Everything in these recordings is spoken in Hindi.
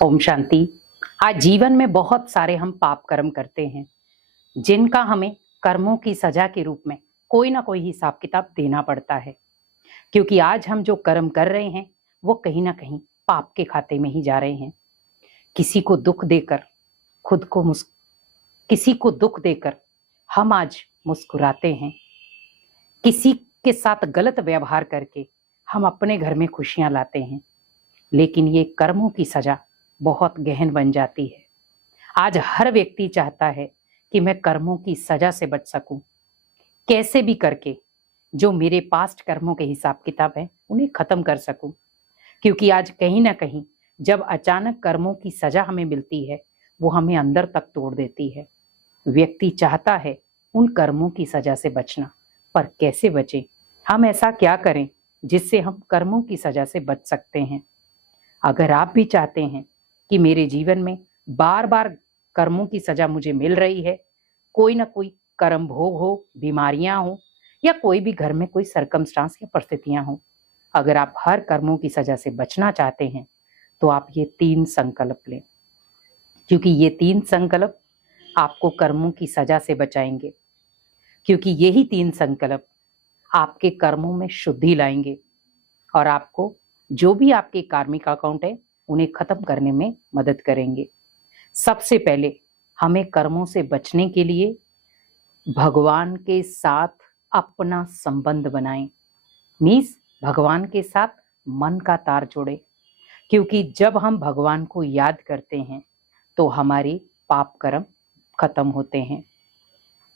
ओम शांति। आज जीवन में बहुत सारे हम पाप कर्म करते हैं जिनका हमें कर्मों की सजा के रूप में कोई ना कोई हिसाब किताब देना पड़ता है। क्योंकि आज हम जो कर्म कर रहे हैं वो कहीं ना कहीं पाप के खाते में ही जा रहे हैं। किसी को दुख देकर खुद को किसी को दुख देकर हम आज मुस्कुराते हैं। किसी के साथ गलत व्यवहार करके हम अपने घर में खुशियां लाते हैं, लेकिन ये कर्मों की सजा बहुत गहन बन जाती है। आज हर व्यक्ति चाहता है कि मैं कर्मों की सजा से बच सकूं, कैसे भी करके जो मेरे पास्ट कर्मों के हिसाब किताब है उन्हें खत्म कर सकूं। क्योंकि आज कहीं ना कहीं जब अचानक कर्मों की सजा हमें मिलती है वो हमें अंदर तक तोड़ देती है। व्यक्ति चाहता है उन कर्मों की सजा से बचना, पर कैसे बचे? हम ऐसा क्या करें जिससे हम कर्मों की सजा से बच सकते हैं? अगर आप भी चाहते हैं कि मेरे जीवन में बार बार कर्मों की सजा मुझे मिल रही है, कोई ना कोई कर्म भोग हो, बीमारियां हो, या कोई भी घर में कोई सरकमस्टांस या परिस्थितियां हो, अगर आप हर कर्मों की सजा से बचना चाहते हैं तो आप ये 3 संकल्प लें। क्योंकि ये 3 संकल्प आपको कर्मों की सजा से बचाएंगे। क्योंकि यही 3 संकल्प आपके कर्मों में शुद्धि लाएंगे और आपको जो भी आपके कार्मिक अकाउंट है उन्हें खत्म करने में मदद करेंगे। सबसे पहले हमें कर्मों से बचने के लिए भगवान के साथ अपना संबंध बनाएं। मीन्स भगवान के साथ मन का तार जोड़े। क्योंकि जब हम भगवान को याद करते हैं तो हमारे पाप कर्म खत्म होते हैं।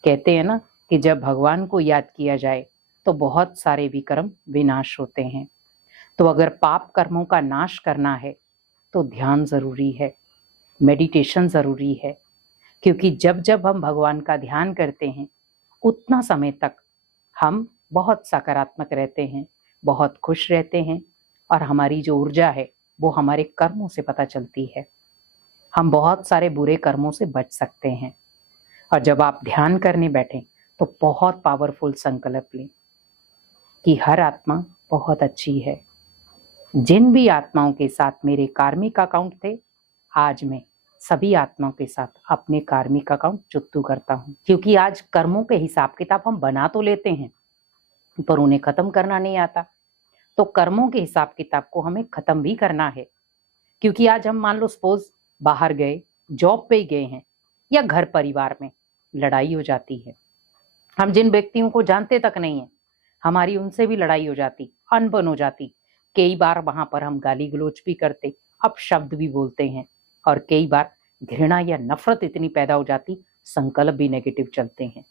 कहते हैं ना कि जब भगवान को याद किया जाए तो बहुत सारे विकर्म विनाश होते हैं। तो अगर पाप कर्मों का नाश करना है तो ध्यान जरूरी है, मेडिटेशन जरूरी है। क्योंकि जब जब हम भगवान का ध्यान करते हैं उतना समय तक हम बहुत सकारात्मक रहते हैं, बहुत खुश रहते हैं, और हमारी जो ऊर्जा है वो हमारे कर्मों से पता चलती है। हम बहुत सारे बुरे कर्मों से बच सकते हैं। और जब आप ध्यान करने बैठें तो बहुत पावरफुल संकल्प लें कि हर आत्मा बहुत अच्छी है। जिन भी आत्माओं के साथ मेरे कार्मिक अकाउंट थे, आज मैं सभी आत्माओं के साथ अपने कार्मिक अकाउंट चुकता करता हूँ। क्योंकि आज कर्मों के हिसाब किताब हम बना तो लेते हैं पर उन्हें खत्म करना नहीं आता। तो कर्मों के हिसाब किताब को हमें खत्म भी करना है। क्योंकि आज हम मान लो सपोज बाहर गए, जॉब पे गए हैं, या घर परिवार में लड़ाई हो जाती है। हम जिन व्यक्तियों को जानते तक नहीं है, हमारी उनसे भी लड़ाई हो जाती, अनबन हो जाती। कई बार वहां पर हम गाली गलौज भी करते, अपशब्द भी बोलते हैं, और कई बार घृणा या नफरत इतनी पैदा हो जाती, संकल्प भी नेगेटिव चलते हैं।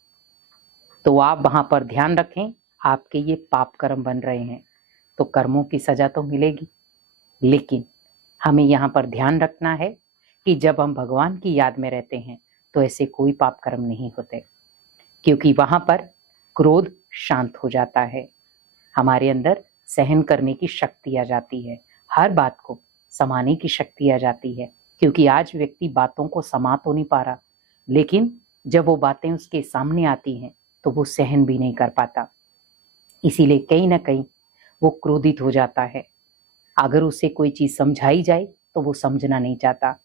तो आप वहां पर ध्यान रखें, आपके ये पाप कर्म बन रहे हैं तो कर्मों की सजा तो मिलेगी, लेकिन हमें यहाँ पर ध्यान रखना है कि जब हम भगवान की याद में रहते हैं तो ऐसे कोई पाप कर्म नहीं होते। क्योंकि वहां पर क्रोध शांत हो जाता है, हमारे अंदर सहन करने की शक्ति आ जाती है, हर बात को समाने की शक्ति आ जाती है। क्योंकि आज व्यक्ति बातों को समा तो नहीं पा रहा, लेकिन जब वो बातें उसके सामने आती हैं तो वो सहन भी नहीं कर पाता। इसीलिए कहीं ना कहीं वो क्रोधित हो जाता है। अगर उसे कोई चीज समझाई जाए तो वो समझना नहीं चाहता।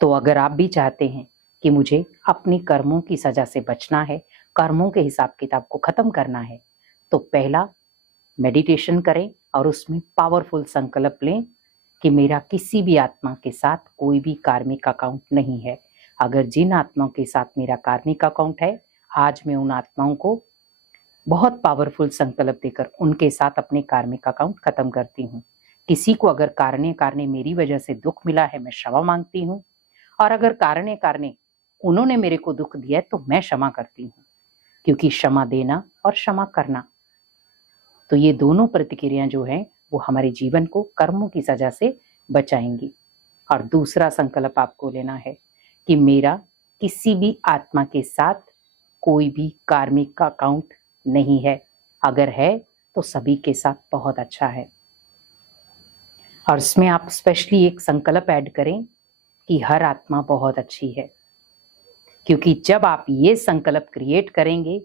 तो अगर आप भी चाहते हैं कि मुझे अपनी कर्मों की सजा से बचना है, कर्मों के हिसाब किताब को खत्म करना है, तो पहला मेडिटेशन करें और उसमें पावरफुल संकल्प लें कि मेरा किसी भी आत्मा के साथ कोई भी कार्मिक अकाउंट नहीं है। अगर जिन आत्माओं के साथ मेरा कार्मिक अकाउंट है, आज मैं उन आत्माओं को बहुत पावरफुल संकल्प देकर उनके साथ अपने कार्मिक अकाउंट खत्म करती हूँ। किसी को अगर कारणे मेरी वजह से दुख मिला है, मैं क्षमा मांगती हूँ, और अगर कारणे उन्होंने मेरे को दुख दिया है तो मैं क्षमा करती हूँ। क्योंकि क्षमा देना और क्षमा करना, तो ये दोनों प्रतिक्रियाएं जो हैं वो हमारे जीवन को कर्मों की सजा से बचाएंगी। और दूसरा संकल्प आपको लेना है कि मेरा किसी भी आत्मा के साथ कोई भी कार्मिक का अकाउंट नहीं है, अगर है तो सभी के साथ बहुत अच्छा है। और इसमें आप स्पेशली एक संकल्प ऐड करें कि हर आत्मा बहुत अच्छी है। क्योंकि जब आप ये संकल्प क्रिएट करेंगे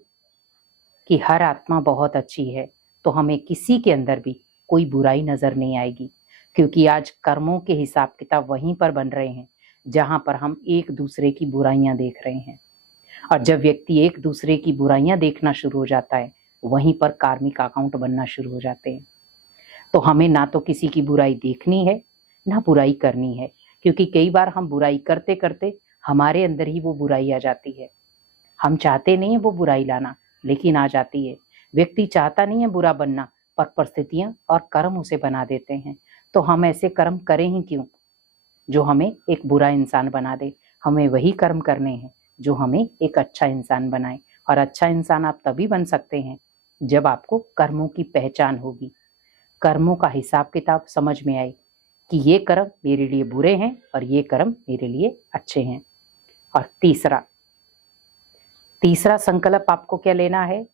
कि हर आत्मा बहुत अच्छी है तो हमें किसी के अंदर भी कोई बुराई नजर नहीं आएगी। क्योंकि आज कर्मों के हिसाब किताब वहीं पर बन रहे हैं जहां पर हम एक दूसरे की बुराइयां देख रहे हैं। और जब व्यक्ति एक दूसरे की बुराइयां देखना शुरू हो जाता है, वहीं पर कार्मिक अकाउंट बनना शुरू हो जाते हैं। तो हमें ना तो किसी की बुराई देखनी है, ना बुराई करनी है, क्योंकि कई बार हम बुराई करते करते हमारे अंदर ही वो बुराई आ जाती है। हम चाहते नहीं है वो बुराई लाना, लेकिन आ जाती है। व्यक्ति चाहता नहीं है बुरा बनना, पर परिस्थितियां और कर्म उसे बना देते हैं। तो हम ऐसे कर्म करें ही क्यों जो हमें एक बुरा इंसान बना दे। हमें वही कर्म करने हैं जो हमें एक अच्छा इंसान बनाए। और अच्छा इंसान आप तभी बन सकते हैं जब आपको कर्मों की पहचान होगी, कर्मों का हिसाब किताब समझ में आए कि ये कर्म मेरे लिए बुरे हैं और ये कर्म मेरे लिए अच्छे हैं। और तीसरा संकल्प आपको क्या लेना है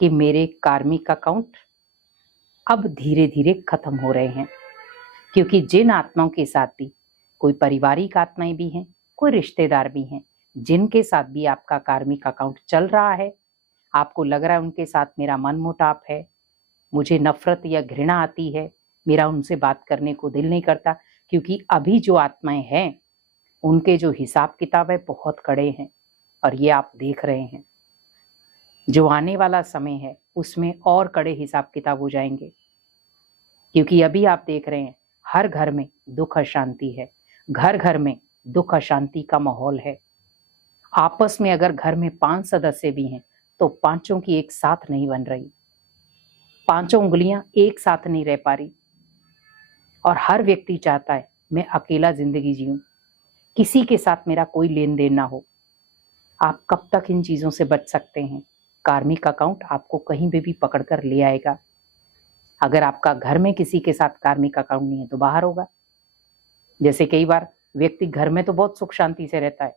कि मेरे कार्मिक अकाउंट अब धीरे धीरे खत्म हो रहे हैं। क्योंकि जिन आत्माओं के साथ भी, कोई पारिवारिक आत्माएं भी हैं, कोई रिश्तेदार भी हैं, जिनके साथ भी आपका कार्मिक अकाउंट चल रहा है, आपको लग रहा है उनके साथ मेरा मनमुटाव है, मुझे नफरत या घृणा आती है, मेरा उनसे बात करने को दिल नहीं करता, क्योंकि अभी जो आत्माएं हैं उनके जो हिसाब किताब है बहुत कड़े हैं। और ये आप देख रहे हैं, जो आने वाला समय है उसमें और कड़े हिसाब किताब हो जाएंगे। क्योंकि अभी आप देख रहे हैं हर घर में दुख अशांति है, घर घर में दुख अशांति का माहौल है। आपस में अगर घर में 5 सदस्य भी हैं तो पांचों की एक साथ नहीं बन रही, पांचों उंगलियां एक साथ नहीं रह पा रही। और हर व्यक्ति चाहता है मैं अकेला जिंदगी जीऊं, किसी के साथ मेरा कोई लेन देन ना हो। आप कब तक इन चीजों से बच सकते हैं? कार्मिक अकाउंट आपको कहीं पे भी पकड़कर ले आएगा। अगर आपका घर में किसी के साथ कार्मिक अकाउंट नहीं है तो बाहर होगा। जैसे कई बार व्यक्ति घर में तो बहुत सुख शांति से रहता है,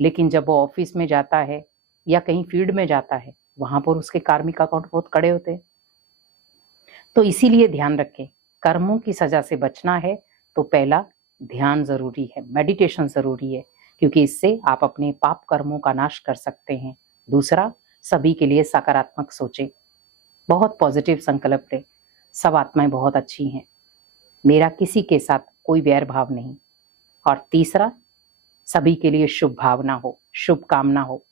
लेकिन जब वो ऑफिस में जाता है या कहीं फील्ड में जाता है, वहां पर उसके कार्मिक अकाउंट बहुत कड़े होते हैं। तो इसीलिए ध्यान रखें, कर्मों की सजा से बचना है तो पहला ध्यान जरूरी है, मेडिटेशन जरूरी है, क्योंकि इससे आप अपने पाप कर्मों का नाश कर सकते हैं। दूसरा, सभी के लिए सकारात्मक सोचें, बहुत पॉजिटिव संकल्प लें, सब आत्माएं बहुत अच्छी हैं, मेरा किसी के साथ कोई वैर भाव नहीं। और तीसरा, सभी के लिए शुभ भावना हो, शुभ कामना हो,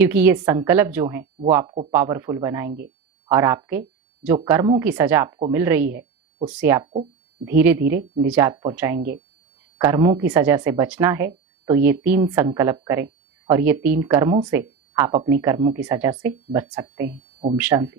क्योंकि ये संकल्प जो हैं वो आपको पावरफुल बनाएंगे और आपके जो कर्मों की सजा आपको मिल रही है उससे आपको धीरे धीरे निजात पहुंचाएंगे। कर्मों की सजा से बचना है तो ये 3 संकल्प करें और ये 3 कर्मों से आप अपनी कर्मों की सजा से बच सकते हैं। ओम शांति।